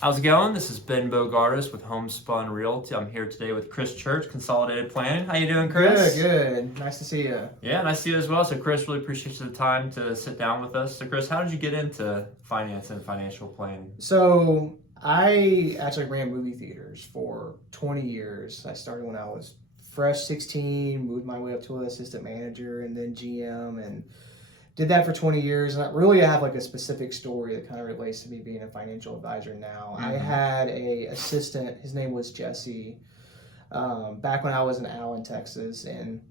How's it going? This is Ben Bogaris with Homespun Realty. I'm here today with Chris Church, Consolidated Planning. How you doing, Chris? Good. Nice to see you. Yeah, nice to see you as well. So, Chris, really appreciate the time to sit down with us. So, Chris, how did you get into finance and financial planning? So I actually ran movie theaters for 20 years. I started when I was fresh 16, moved my way up to an assistant manager and then GM, and did that for 20 years. And I have like a specific story that kind of relates to me being a financial advisor now. I had a assistant, his name was Jesse, back when I was in Allen, Texas, and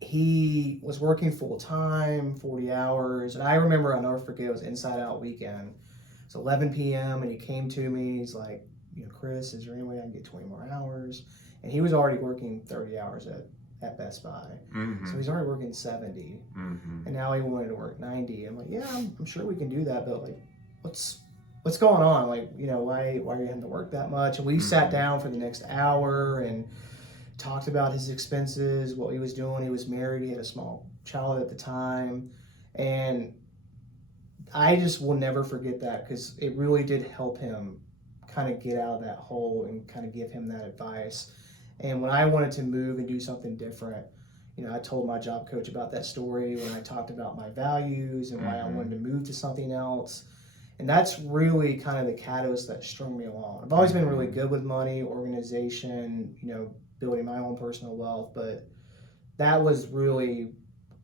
he was working full time, 40 hours. And I remember, I'll never forget, it was Inside Out weekend. It's 11 p.m. and he came to me. He's like, Chris, is there any way I can get 20 more hours? And he was already working 30 hours at Best Buy. So he's already working 70. And now he wanted to work 90. I'm like, yeah, I'm sure we can do that, but like, what's going on? Like, why are you having to work that much? And we sat down for the next hour and talked about his expenses, what he was doing. He was married, he had a small child at the time. And I just will never forget that, because it really did help him kind of get out of that hole and kind of give him that advice. And when I wanted to move and do something different, I told my job coach about that story when I talked about my values and why I wanted to move to something else. And that's really kind of the catalyst that strung me along. I've always been really good with money, organization, building my own personal wealth, but that was really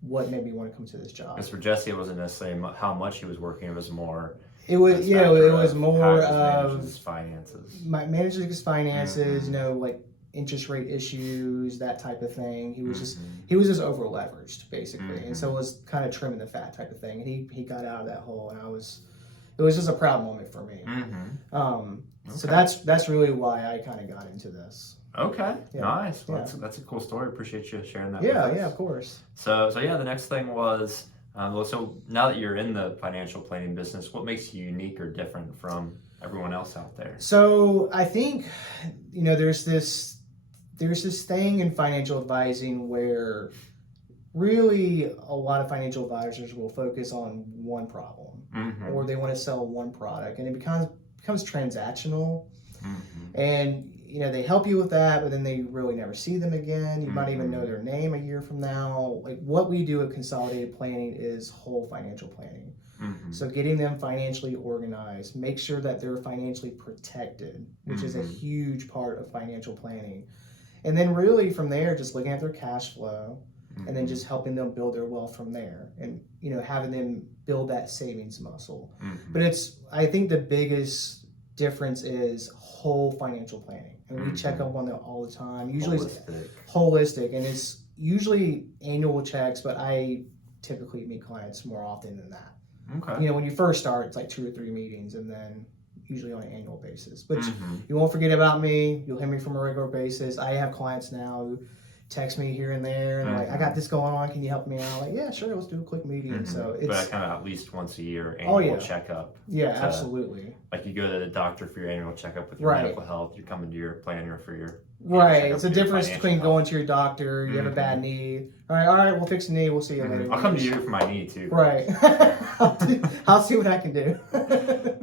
what made me want to come to this job. As for Jesse, it wasn't necessarily how much he was working, it was more... It was, it was more of his finances. Managing his finances, like interest rate issues, that type of thing. He was just over leveraged basically, and so it was kind of trimming the fat type of thing. And he got out of that hole, and it was just a proud moment for me. So that's really why I kind of got into this. Okay, nice. Well, that's a cool story. Appreciate you sharing that. Yeah, of course. So the next thing was, so now that you're in the financial planning business, what makes you unique or different from everyone else out there? So I think, there's this thing in financial advising where really a lot of financial advisors will focus on one problem, or they want to sell one product, and it becomes transactional. And they help you with that, but then they really never see them again. You might even know their name a year from now. Like, what we do at Consolidated Planning is whole financial planning. So getting them financially organized, make sure that they're financially protected, which is a huge part of financial planning. And then really from there, just looking at their cash flow, and then just helping them build their wealth from there, and having them build that savings muscle. But I think the biggest difference is whole financial planning, and we check up on that all the time. Usually holistic, and it's usually annual checks, but I typically meet clients more often than that. Okay. When you first start, it's like 2 or 3 meetings, and then usually on an annual basis. But you won't forget about me. You'll hear me from a regular basis. I have clients now who text me here and there, and like, I got this going on, can you help me out? Like, yeah, sure, let's do a quick meeting. So it's, but kind of at least once a year annual checkup. Yeah, absolutely. Like, you go to the doctor for your annual checkup with your medical health, you're coming to your planner for your it's a difference between going to your doctor, you have a bad knee, all right, we'll fix the knee, we'll see you later. I'll come to you for my knee too. Right. I'll see what I can do.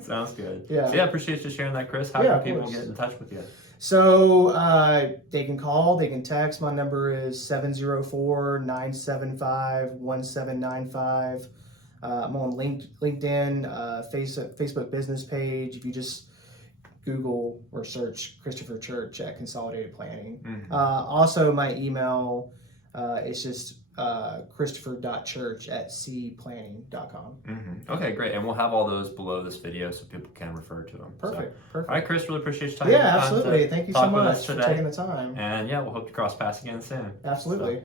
Sounds good. Yeah. So appreciate you sharing that, Chris. How can people get in touch with you? So they can call, they can text. My number is 704-975-1795. I'm on LinkedIn, Facebook business page. If you just Google or search Christopher Church at Consolidated Planning. Also, my email is just christopher.church at cplanning.com. Okay, great. And we'll have all those below this video so people can refer to them. Perfect. All right, Chris, really appreciate your time. Yeah, absolutely. Thank you so much for taking the time. And we'll hope to cross paths again soon. Absolutely.